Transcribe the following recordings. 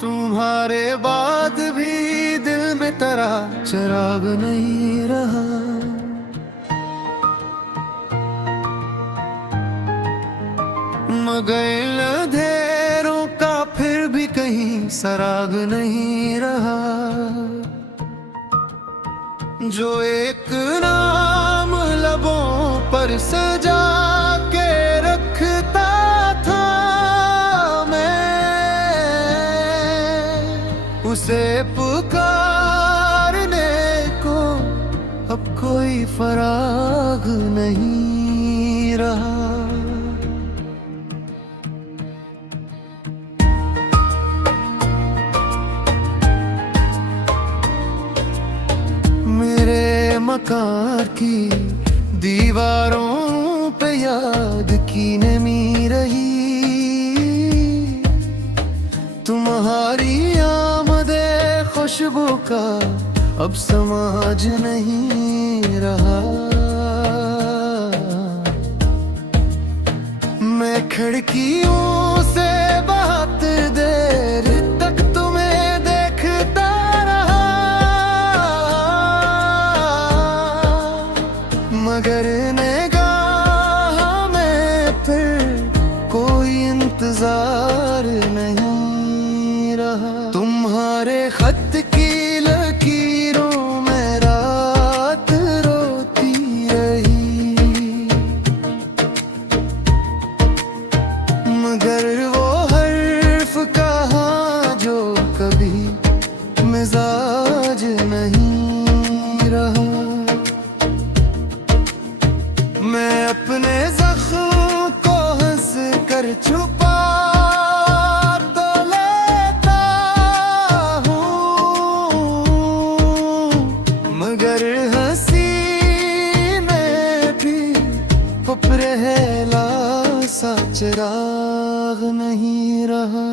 तुम्हारे बाद भी दिल में तेरा चिराग नहीं रहा। मगर इन अंधेरों का फिर भी कहीं सराग नहीं रहा। जो एक नाम लबों पर सजा के रखता था मैं, उसे पुकारने को अब कोई फराग नहीं रहा। मेरे मकान की दीवारों पे याद की नमी रही। तुम्हारी आमदे खुशबू का अब समाज नहीं रहा। मैं खिड़कियों से बहुत देर तक तुम्हें देखता रहा, मगर निगाह में फिर कोई इंतजार नहीं रहा। तुम्हारे खत की लकीरों में रात रोती रही, मगर वो हर्फ कहाँ जो कभी मिजाज नहीं रहा। मैं अपने जख्म को हंस कर छुपा तो लेता हूँ, मगर हंसी में भी पहला सा चिराग नहीं रहा।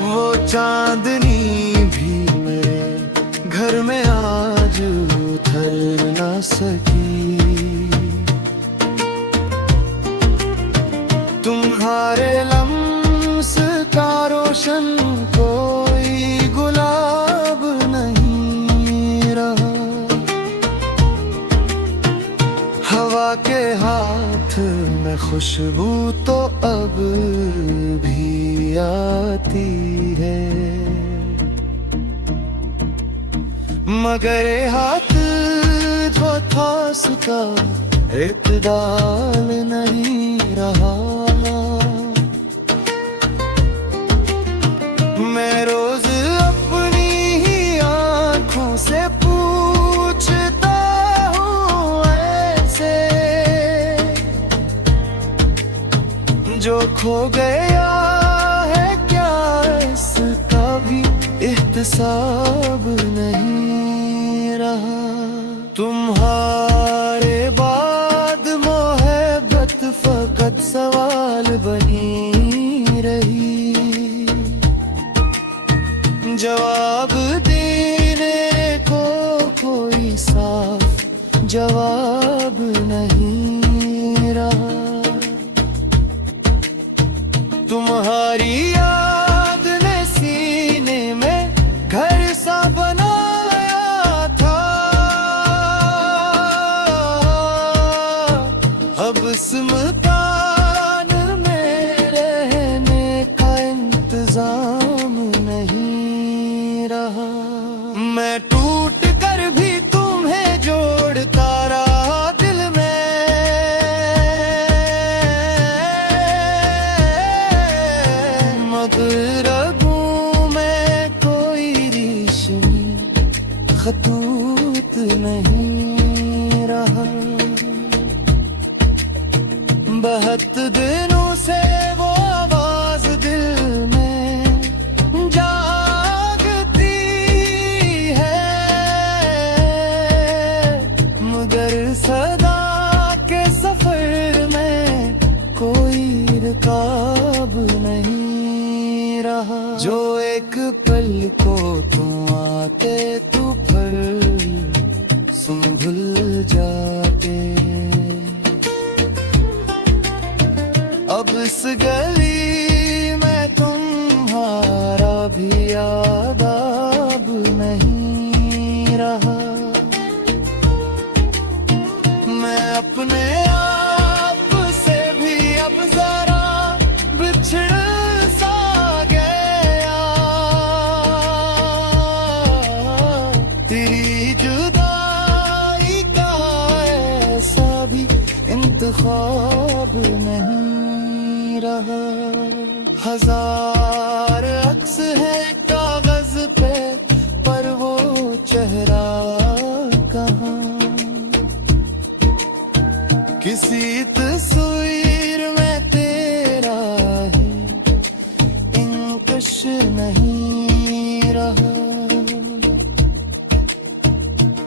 वो चांदनी भी मेरे घर में आज उतर ना सकी। तुम्हारे लम्स का रोशन कोई गुलाब नहीं रहा। हवा के हाथ में खुशबू तो अब भी आती है, मगर हाथ जो था उसका इत्दाल नहीं रहा। मैं रोज अपनी ही आंखों से पूछता हूँ ऐसे, जो खो गया है क्या इसका भी एहतिसाब नहीं रहा। तुम्हारे बाद मोहब्बत फकत सवाल बनी रही। जवाब देने को कोई साफ जवाब नहीं रहा। तुम्हारी याद ने सीने में घर सा बनाया था, अब इस मकान में रहने का इंतजाम नहीं रहा। मैं टूट कर भी तुम्हें जोड़ता रहा दिल में, मगर रगों में कोई रेशमी खतूत नहीं रहा। बहुत दिनों से वो आवाज दिल में जागती है, मगर सदा के सफर में कोई रकाब नहीं रहा। जो एक पल को तुम आते तू फिर संभल जाते, अब इस ख्वाब नहीं रहा। हजार अक्स है कागज पे, पर वो चेहरा कहाँ। किसी तस्वीर में तेरा ही इंकश नहीं रहा।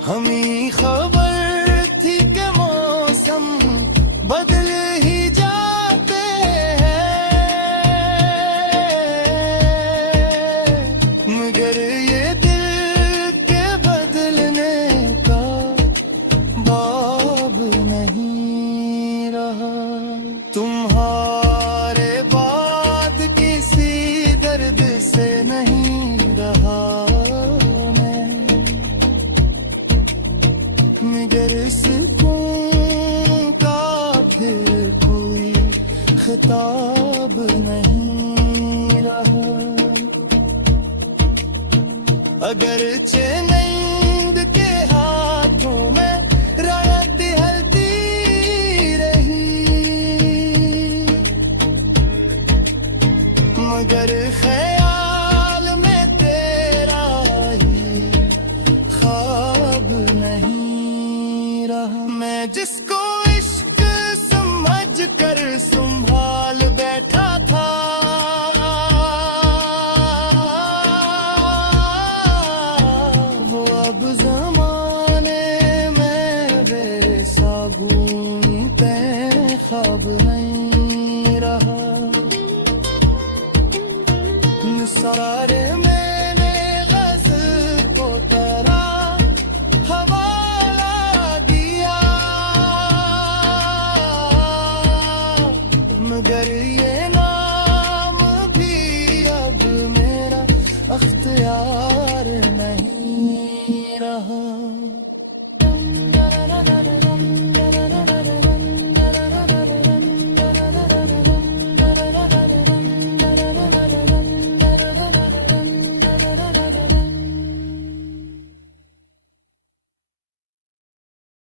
हमें खबर थी कि मौसम बदल ही जाते हैं, मगर ये दिल के बदलने का बाब नहीं रहा। तुम्हारे बाद किसी दर्द से नहीं रहा मैं, मगर सुकून का फिर कोई खिताब नहीं रहा। अगर नींद के हाथों में रात हलती रही, मगर ख्याल में तेरा ही ख्वाब नहीं रहा। मैं जिसको